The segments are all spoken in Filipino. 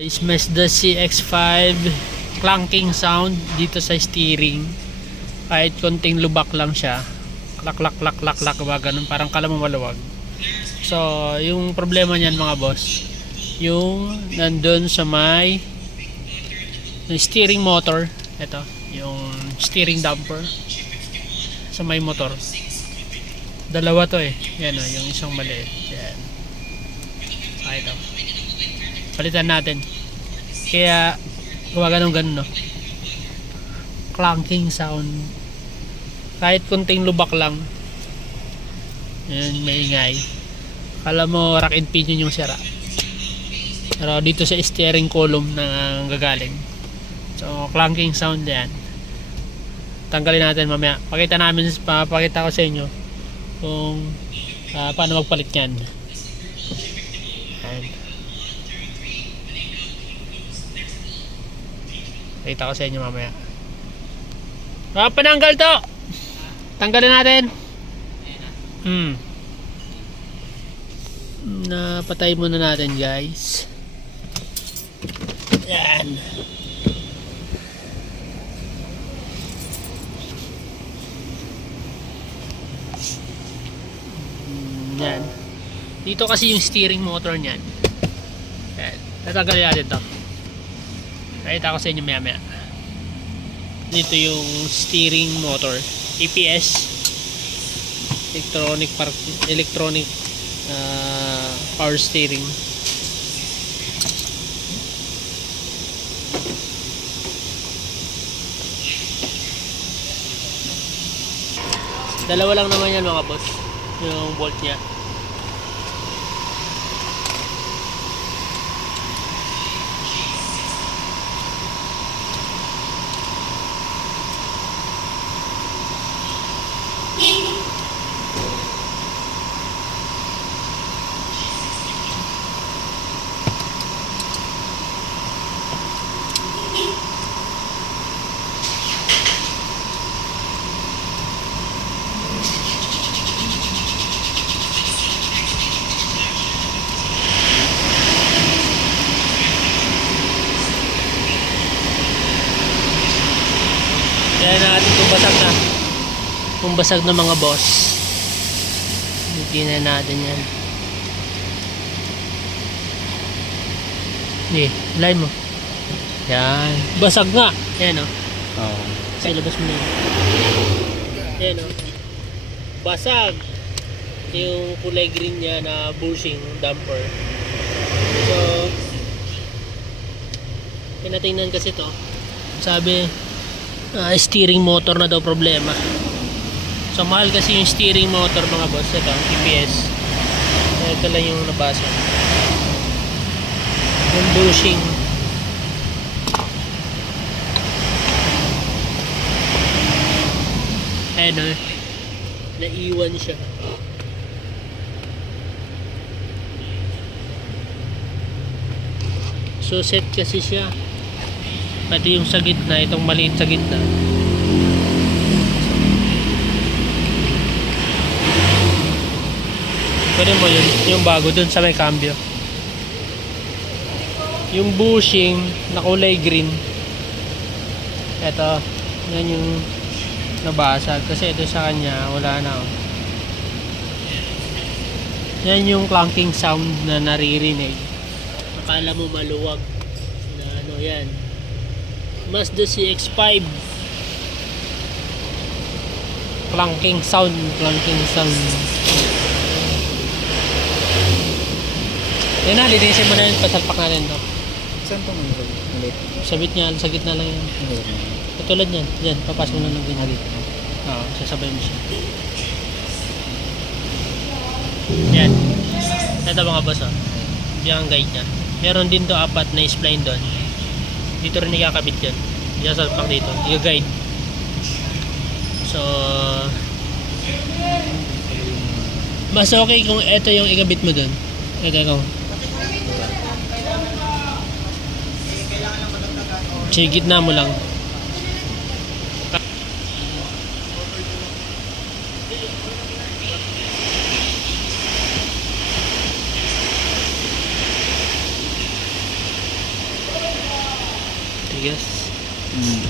Is Mazda CX-5 clanking sound dito sa steering. Kahit konting lubak lang siya, klak klak klak klak klak, ganun, parang kala mo maluwag. So yung problema niyan mga boss, yung nandun sa may steering motor, ito yung steering damper sa may motor. Dalawa to eh, yan o, yung isang maliit, yan. Ito, palitan natin. Kaya gawa ganun no, clanking sound, kahit kunting lubak lang, yun, maingay. Kala mo rack and pinion yung sira, pero dito sa steering column na gagaling. So clanking sound yan. Tanggalin natin mamaya, papakita ko sa inyo kung paano magpalit yan. Kita ko sa inyo mamaya. Pananggal to. Tanggalin natin. Napatay muna natin guys. Yan. Yan. Dito kasi yung steering motor niyan. Yan. Tatanggalin natin to. Nakita ko sa inyo maya maya. Dito yung steering motor, EPS, electronic power steering. Dalawa lang naman yan mga boss, yung bolt nya. Kaya natin kung basag na. Kung basag na mga boss. Hindi na natin yan. Hindi, line mo. Yan. Basag nga. Yan o. Oo. Kasi labas mo na yun. Yan o. Basag. Yung kulay green niya na bushing damper. So, tinatingnan kasi to. Sabi, steering motor na daw problema. So mahal kasi yung steering motor mga boss. Ito, EPS. Ito lang yung nabasa. Yung bushing. Ano, naiwan siya. So set kasi siya. Pati yung sa gitna, itong maliit sa gitna. Pwede mo yun, yung bago dun sa may cambio. Yung bushing na kulay green. Ito, yan yung nabasag. Kasi ito sa kanya, wala na. Yan yung clanking sound na naririnig. Akala mo maluwag. Na ano yan. Mazda CX-5 clanking sound. Yan na, linisin mo na yun, pasalpak natin to. Saan ito maliit? Sabit niya, sa gitna lang yun. Katulad yan, dyan, papasok mo na ng ganyan. Oo, sasabay mo siya. Yan. Ito mga boss, oh. Diyan ang guide niya. Meron din to 4 na spline doon. Dito rin ikakabit yan. Diyan sa pang dito. I-guide. So, mas okay kung ito yung ikabit mo doon. Ito. Sa gitna mo lang. matigas. Mm.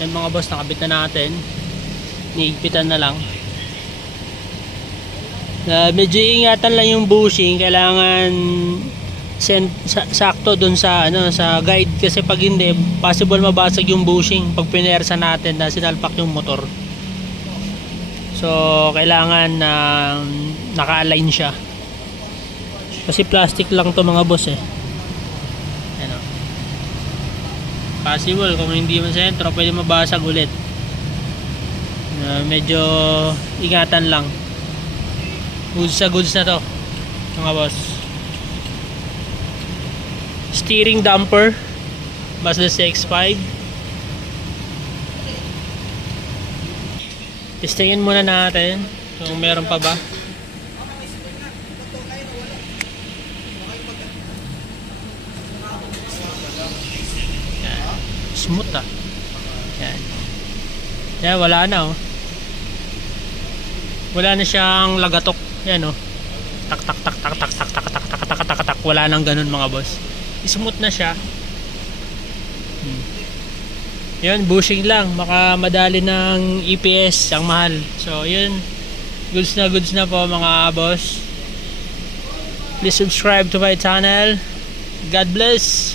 Yan mga boss, nakabit na natin. Niigpitan na lang. Medyo ingatan lang yung bushing, kailangan sakto dun sa sa guide, kasi pag hindi possible mabasag yung bushing pag pinersa natin na sinalpak yung motor. So kailangan na naka-align siya, kasi plastic lang to mga boss eh. Ano, possible kung hindi man sentro pwede mabasag ulit. Medyo ingatan lang. Goods sa goods na to mga boss. Steering damper Mazda CX-5. Testingin muna natin kung meron pa ba. Yan. Smooth ah. Yan. Yan, wala na oh. Wala na siyang lagatok. Yan oh. Tak tak tak tak tak tak tak tak tak tak tak tak. Wala nang ganun mga boss. Smooth na siya. Yun, bushing lang. Baka madali ng EPS ang mahal. So yun, goods na po mga boss. Please subscribe to my channel. God bless.